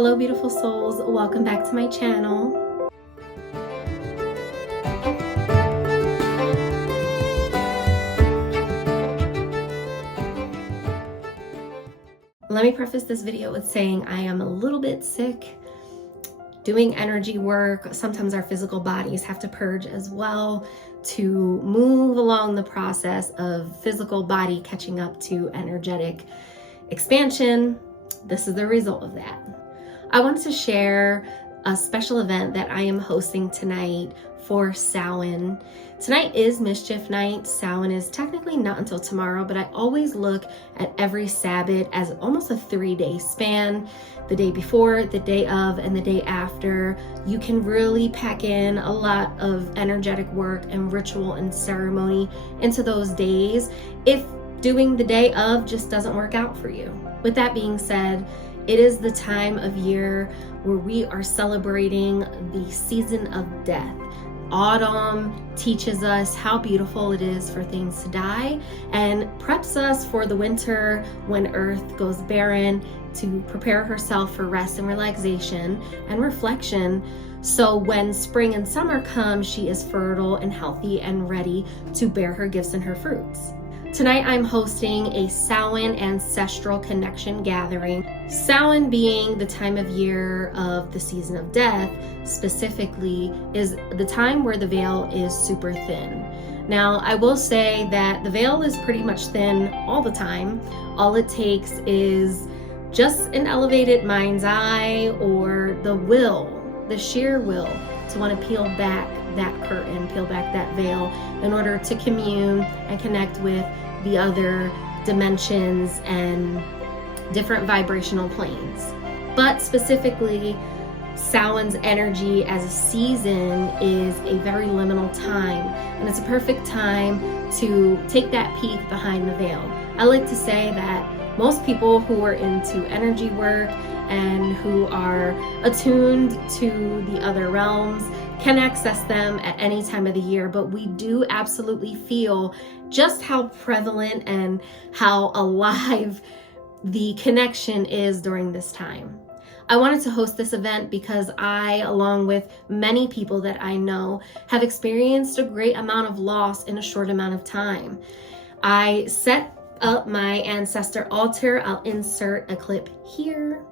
Hello, beautiful souls. Welcome back to my channel. Let me preface this video with saying I am a little bit sick, doing energy work. Sometimes our physical bodies have to purge as well to move along the process of physical body catching up to energetic expansion. This is the result of that. I wanted to share a special event that I am hosting tonight for Samhain. Tonight is Mischief Night. Samhain is technically not until tomorrow, but I always look at every Sabbath as almost a 3-day span. The day before, the day of, and the day after. You can really pack in a lot of energetic work and ritual and ceremony into those days if doing the day of just doesn't work out for you. With that being said, it is the time of year where we are celebrating the season of death. Autumn teaches us how beautiful it is for things to die and preps us for the winter when Earth goes barren to prepare herself for rest and relaxation and reflection. So when spring and summer come, she is fertile and healthy and ready to bear her gifts and her fruits. Tonight I'm hosting a Samhain Ancestral Connection Gathering. Samhain being the time of year of the season of death, specifically, is the time where the veil is super thin. Now, I will say that the veil is pretty much thin all the time. All it takes is just an elevated mind's eye or the will, the sheer will to want to peel back that curtain, peel back that veil in order to commune and connect with the other dimensions and different vibrational planes. But specifically, Samhain's energy as a season is a very liminal time, and it's a perfect time to take that peek behind the veil. I like to say that most people who are into energy work and who are attuned to the other realms can access them at any time of the year, but we do absolutely feel just how prevalent and how alive the connection is during this time. I wanted to host this event because I, along with many people that I know, have experienced a great amount of loss in a short amount of time. I set up my ancestor altar. I'll insert a clip here.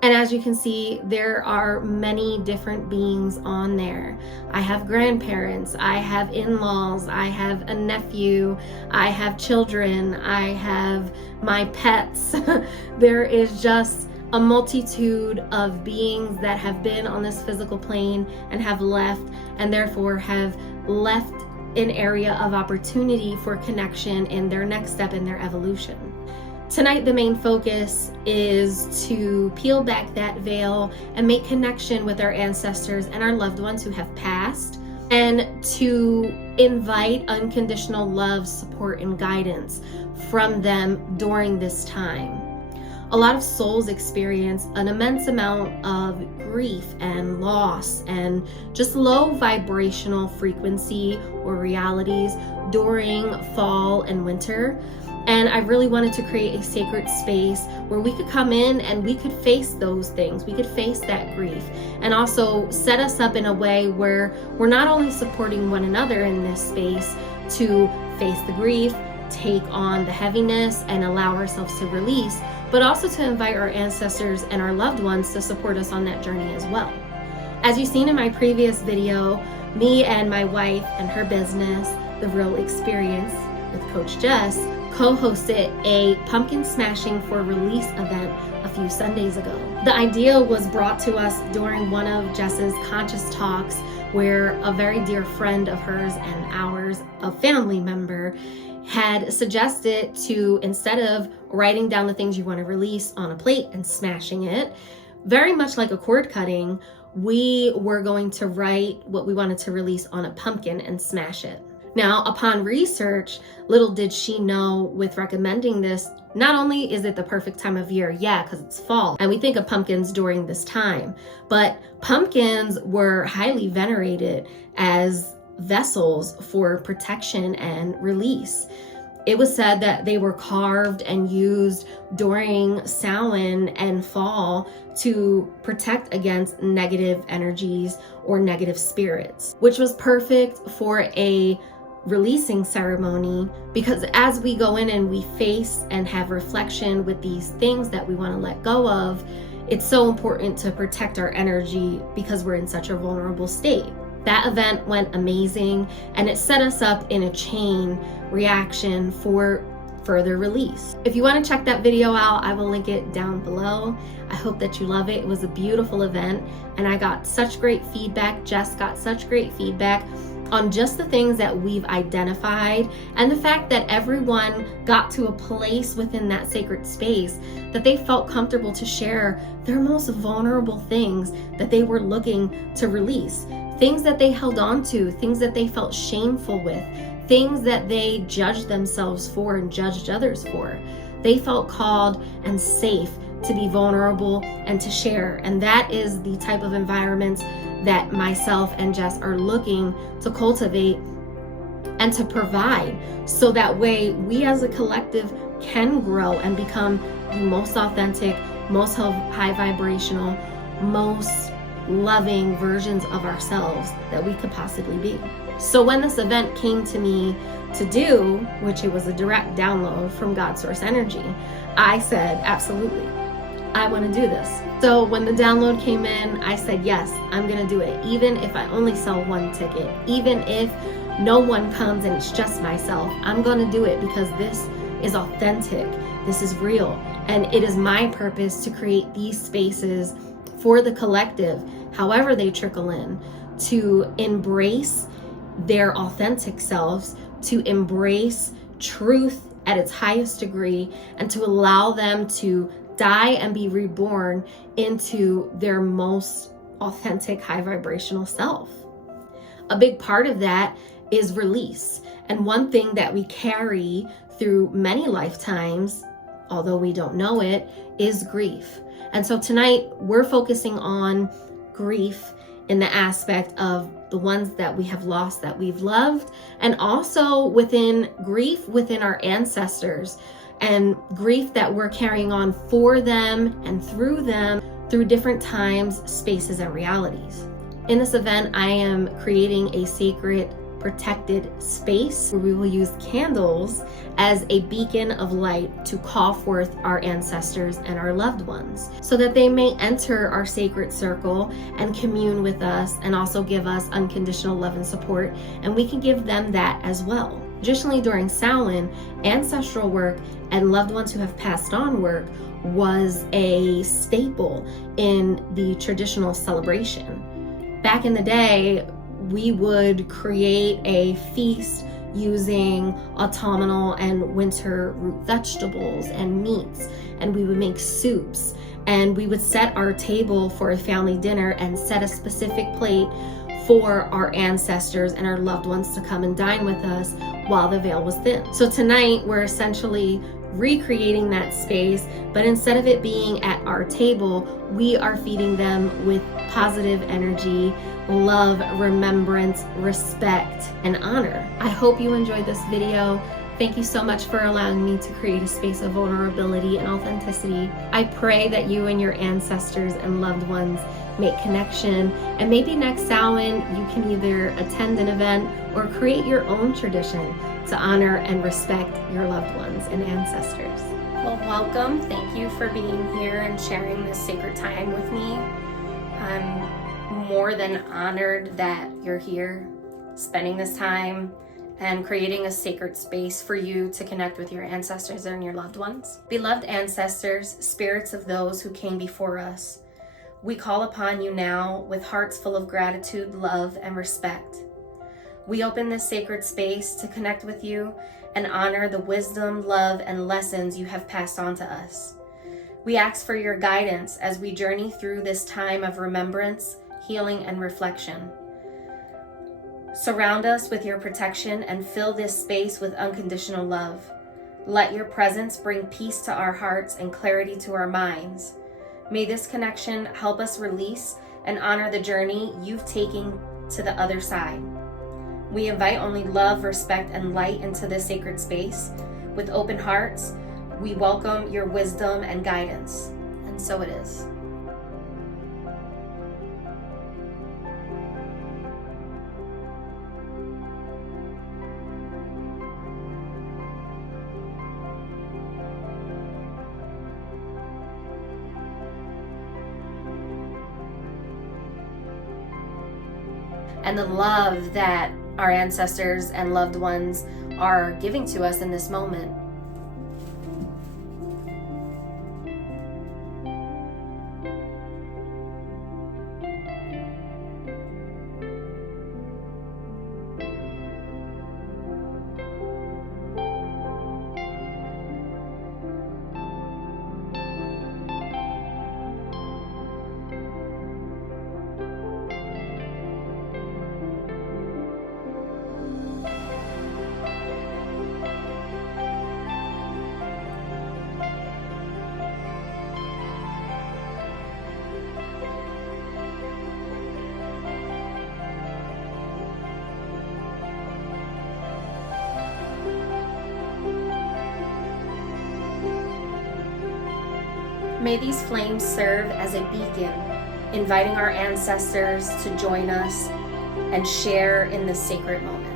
And as you can see, there are many different beings on there. I have grandparents, I have in-laws, I have a nephew, I have children, I have my pets. There is just a multitude of beings that have been on this physical plane and have left, and therefore have left an area of opportunity for connection in their next step in their evolution. Tonight, the main focus is to peel back that veil and make connection with our ancestors and our loved ones who have passed, and to invite unconditional love, support, and guidance from them during this time. A lot of souls experience an immense amount of grief and loss and just low vibrational frequency or realities during fall and winter. And I really wanted to create a sacred space where we could come in and we could face those things. We could face that grief and also set us up in a way where we're not only supporting one another in this space to face the grief, take on the heaviness, and allow ourselves to release, but also to invite our ancestors and our loved ones to support us on that journey as well. As you've seen in my previous video, me and my wife and her business, The Real Experience with Coach Jess, co-hosted a pumpkin smashing for release event a few Sundays ago. The idea was brought to us during one of Jess's conscious talks, where a very dear friend of hers and ours, a family member, had suggested to, instead of writing down the things you want to release on a plate and smashing it, very much like a cord cutting, we were going to write what we wanted to release on a pumpkin and smash it. Now, upon research, little did she know with recommending this, not only is it the perfect time of year, yeah, because it's fall, and we think of pumpkins during this time, but pumpkins were highly venerated as vessels for protection and release. It was said that they were carved and used during Samhain and fall to protect against negative energies or negative spirits, which was perfect for a releasing ceremony, because as we go in and we face and have reflection with these things that we want to let go of, it's so important to protect our energy because we're in such a vulnerable state. That event went amazing, and it set us up in a chain reaction for further release. If you want to check that video out, I will link it down below. I hope that you love it. It was a beautiful event, and I got such great feedback. Jess got such great feedback on just the things that we've identified, and the fact that everyone got to a place within that sacred space that they felt comfortable to share their most vulnerable things that they were looking to release, things that they held on to, things that they felt shameful with, things that they judged themselves for and judged others for. They felt called and safe to be vulnerable and to share. And that is the type of environment that myself and Jess are looking to cultivate and to provide, so that way we as a collective can grow and become the most authentic, most high vibrational, most loving versions of ourselves that we could possibly be. So when this event came to me to do, which it was a direct download from God Source Energy, I said, absolutely, I want to do this. So when the download came in, I said, yes, I'm going to do it. Even if I only sell one ticket, even if no one comes and it's just myself, I'm going to do it because this is authentic. This is real. And it is my purpose to create these spaces for the collective, however they trickle in, to embrace their authentic selves, to embrace truth at its highest degree, and to allow them to die and be reborn into their most authentic, high vibrational self. A big part of that is release. And one thing that we carry through many lifetimes, although we don't know it, is grief. And so tonight we're focusing on grief in the aspect of the ones that we have lost that we've loved, and also within grief within our ancestors, and grief that we're carrying on for them and through them through different times, spaces, and realities. In this event, I am creating a sacred protected space where we will use candles as a beacon of light to call forth our ancestors and our loved ones, so that they may enter our sacred circle and commune with us, and also give us unconditional love and support, and we can give them that as well. Additionally, during Samhain, ancestral work and loved ones who have passed on work was a staple in the traditional celebration. Back in the day, we would create a feast using autumnal and winter root vegetables and meats, and we would make soups, and we would set our table for a family dinner and set a specific plate for our ancestors and our loved ones to come and dine with us while the veil was thin. So tonight we're essentially recreating that space, but instead of it being at our table, we are feeding them with positive energy, love, remembrance, respect, and honor. I hope you enjoyed this video. Thank you so much for allowing me to create a space of vulnerability and authenticity. I pray that you and your ancestors and loved ones make connection, and maybe next Samhain you can either attend an event or create your own tradition to honor and respect your loved ones and ancestors. Well, welcome. Thank you for being here and sharing this sacred time with me. I'm more than honored that you're here, spending this time and creating a sacred space for you to connect with your ancestors and your loved ones. Beloved ancestors, spirits of those who came before us, we call upon you now with hearts full of gratitude, love, and respect. We open this sacred space to connect with you and honor the wisdom, love, and lessons you have passed on to us. We ask for your guidance as we journey through this time of remembrance, healing, and reflection. Surround us with your protection and fill this space with unconditional love. Let your presence bring peace to our hearts and clarity to our minds. May this connection help us release and honor the journey you've taken to the other side. We invite only love, respect, and light into this sacred space. With open hearts, we welcome your wisdom and guidance. And so it is. And the love that our ancestors and loved ones are giving to us in this moment. May these flames serve as a beacon, inviting our ancestors to join us and share in this sacred moment.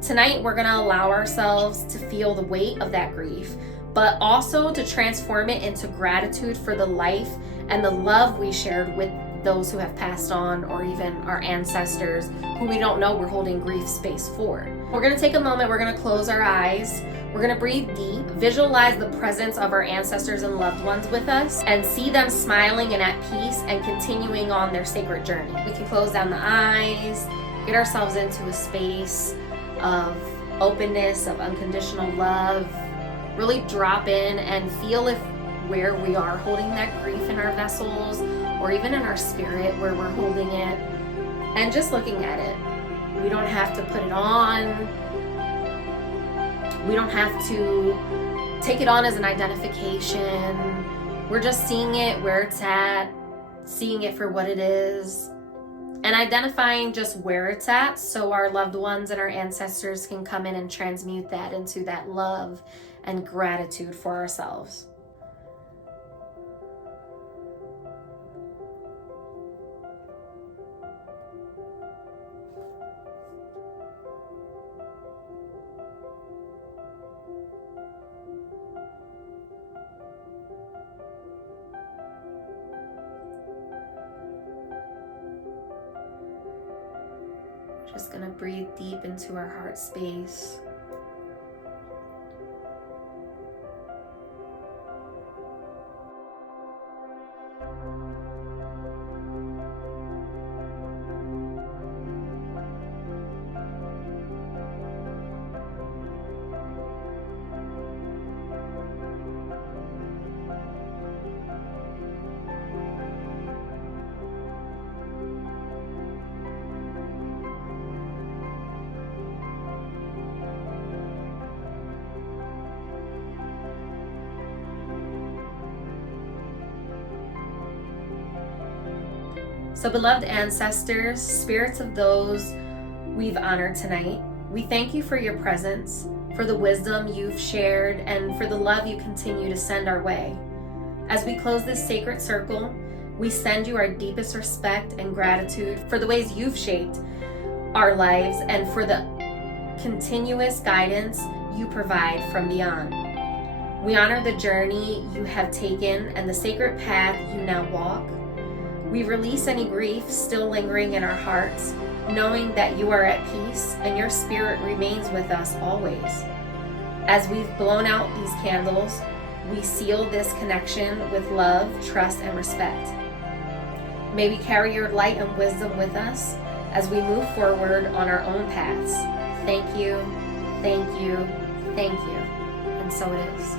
Tonight, we're going to allow ourselves to feel the weight of that grief, but also to transform it into gratitude for the life and the love we shared with those who have passed on, or even our ancestors who we don't know we're holding grief space for. We're going to take a moment, we're going to close our eyes, we're going to breathe deep, visualize the presence of our ancestors and loved ones with us, and see them smiling and at peace and continuing on their sacred journey. We can close down the eyes, get ourselves into a space of openness, of unconditional love. Really drop in and feel if where we are holding that grief in our vessels, or even in our spirit where we're holding it, and just looking at it. We don't have to put it on. We don't have to take it on as an identification. We're just seeing it where it's at, seeing it for what it is, and identifying just where it's at so our loved ones and our ancestors can come in and transmute that into that love and gratitude for ourselves. Just gonna breathe deep into our heart space. So, beloved ancestors, spirits of those we've honored tonight, we thank you for your presence, for the wisdom you've shared, and for the love you continue to send our way. As we close this sacred circle, we send you our deepest respect and gratitude for the ways you've shaped our lives and for the continuous guidance you provide from beyond. We honor the journey you have taken and the sacred path you now walk. We release any grief still lingering in our hearts, knowing that you are at peace and your spirit remains with us always. As we've blown out these candles, we seal this connection with love, trust, and respect. May we carry your light and wisdom with us as we move forward on our own paths. Thank you, thank you, thank you. And so it is.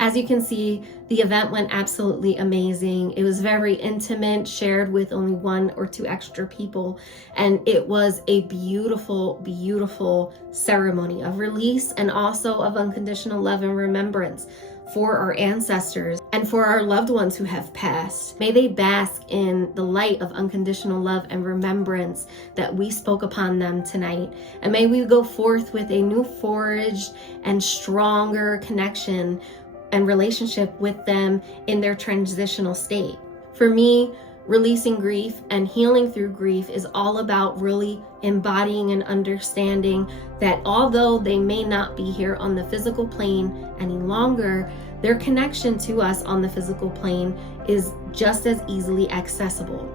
As you can see, the event went absolutely amazing. It was very intimate, shared with only 1 or 2 extra people. And it was a beautiful, beautiful ceremony of release and also of unconditional love and remembrance for our ancestors and for our loved ones who have passed. May they bask in the light of unconditional love and remembrance that we spoke upon them tonight. And may we go forth with a new forged and stronger connection and relationship with them in their transitional state. For me, releasing grief and healing through grief is all about really embodying and understanding that although they may not be here on the physical plane any longer, their connection to us on the physical plane is just as easily accessible.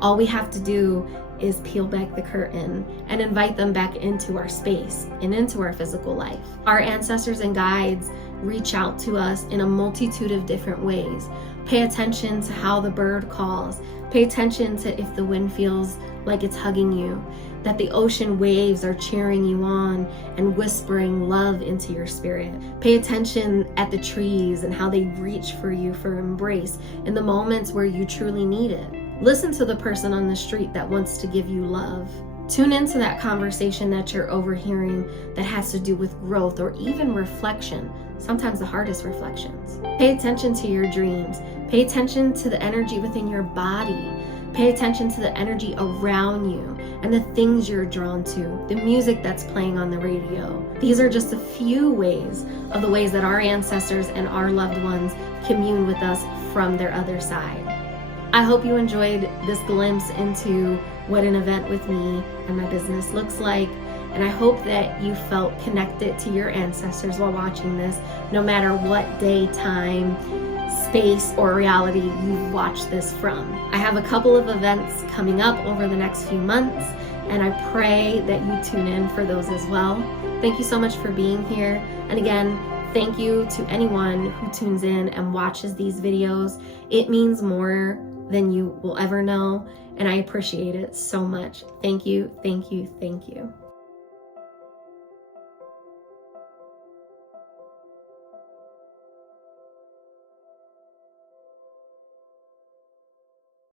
All we have to do is peel back the curtain and invite them back into our space and into our physical life. Our ancestors and guides reach out to us in a multitude of different ways. Pay attention to how the bird calls. Pay attention to if the wind feels like it's hugging you, that the ocean waves are cheering you on and whispering love into your spirit. Pay attention at the trees and how they reach for you for embrace in the moments where you truly need it. Listen to the person on the street that wants to give you love. Tune into that conversation that you're overhearing that has to do with growth or even reflection, sometimes the hardest reflections. Pay attention to your dreams. Pay attention to the energy within your body. Pay attention to the energy around you and the things you're drawn to, the music that's playing on the radio. These are just a few ways of the ways that our ancestors and our loved ones commune with us from their other side. I hope you enjoyed this glimpse into what an event with me and my business looks like. And I hope that you felt connected to your ancestors while watching this, no matter what day, time, space, or reality you've watched this from. I have a couple of events coming up over the next few months, and I pray that you tune in for those as well. Thank you so much for being here. And again, thank you to anyone who tunes in and watches these videos. It means more than you will ever know, and I appreciate it so much. Thank you, thank you, thank you.